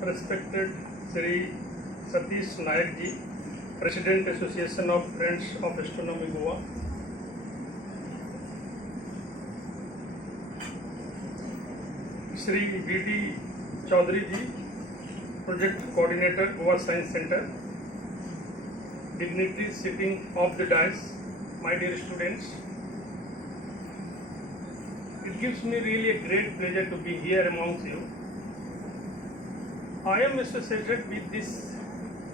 Respected Sri Satish Nayak ji, President Association of Friends of Astronomy Goa, Sri B.D. Chaudhary ji, Project Coordinator Goa Science Center, dignitaries sitting off the dais, my dear students, it gives me really a great pleasure to be here amongst you. I am associated with this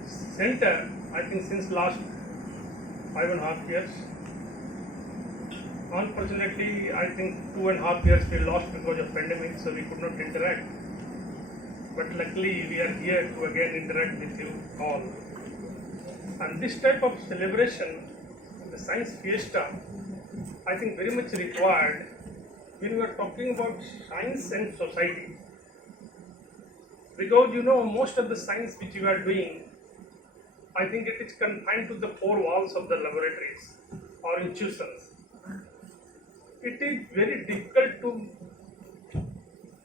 center, I think since last 5.5 years. Unfortunately, I think 2.5 years we lost because of pandemic, so we could not interact. But luckily, we are here to again interact with you all. And this type of celebration, the Science Fiesta, I think very much required when we are talking about science and society. Because most of the science which you are doing, I think it is confined to the four walls of the laboratories or institutions. It is very difficult to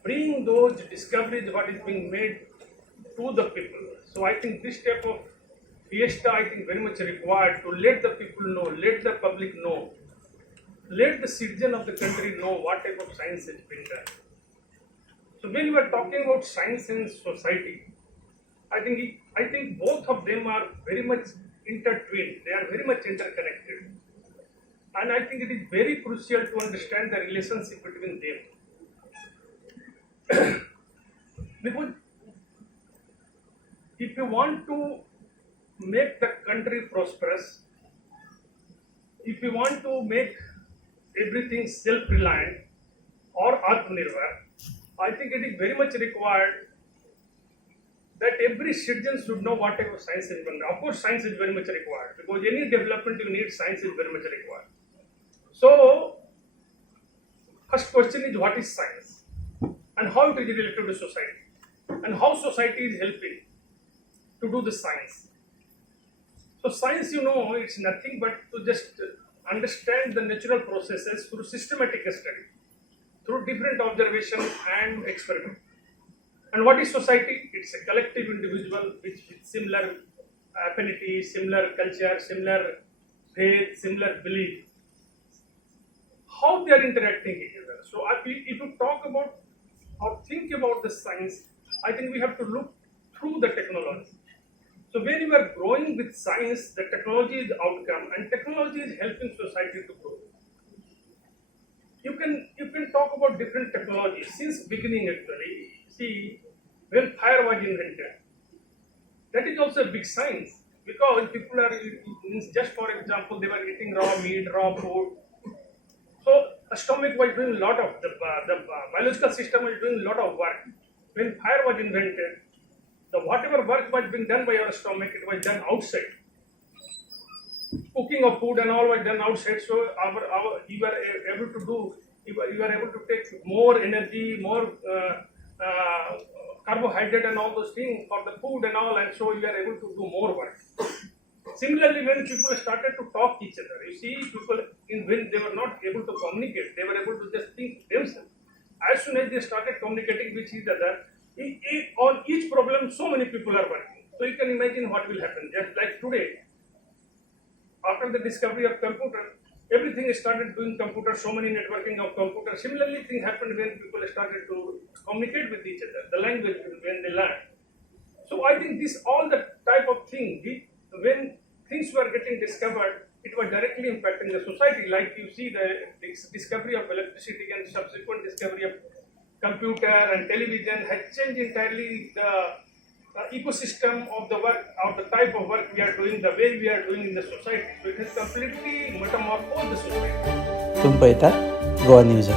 bring those discoveries what is being made to the people. So I think this type of fiesta I think very much required to let the people know, let the public know, let the citizen of the country know what type of science is being done. So when we are talking about science and society, I think both of them are very much intertwined. They are very much interconnected, and I think it is very crucial to understand the relationship between them. Because if you want to make the country prosperous, if you want to make everything self-reliant or Atmanirbhar, I think it is very much required that every citizen should know what type of science is going on. Of course, science is very much required because any development you need, science is very much required. So, first question is what is science and how it is related to society and how society is helping to do the science. So, science, it's nothing but to just understand the natural processes through systematic study, through different observation and experiment. And what is society? It's a collective individual with similar affinity, similar culture, similar faith, similar belief. How they are interacting each other. So if you talk about or think about the science, I think we have to look through the technology. So when you are growing with science, the technology is the outcome and technology is helping society to grow. You can talk about different technologies since beginning actually. See, when fire was invented, that is also a big science because people are, just for example, they were eating raw meat, raw food. So a stomach was doing a lot of, the biological system was doing a lot of work. When fire was invented, the whatever work was being done by our stomach, it was done outside. Cooking of food and all was done outside, so you were able to do, you were able to take more energy, more carbohydrate and all those things for the food and all, and so you are able to do more work. Similarly, when people started to talk each other, you see, people when they were not able to communicate, they were able to just think themselves. As soon as they started communicating with each other, on each problem, so many people are working. So you can imagine what will happen. Just like today, after the discovery of computer, everything started doing computer, so many networking of computer. Similarly, thing happened when people started to communicate with each other, the language when they learned. So I think this all the type of thing, when things were getting discovered, it was directly impacting the society. Like you see the discovery of electricity and subsequent discovery of computer and television has changed entirely the ecosystem of the work, of the type of work we are doing, the way we are doing in the society. So it has completely metamorphosed the society. तुम्ही पळयता Goa news.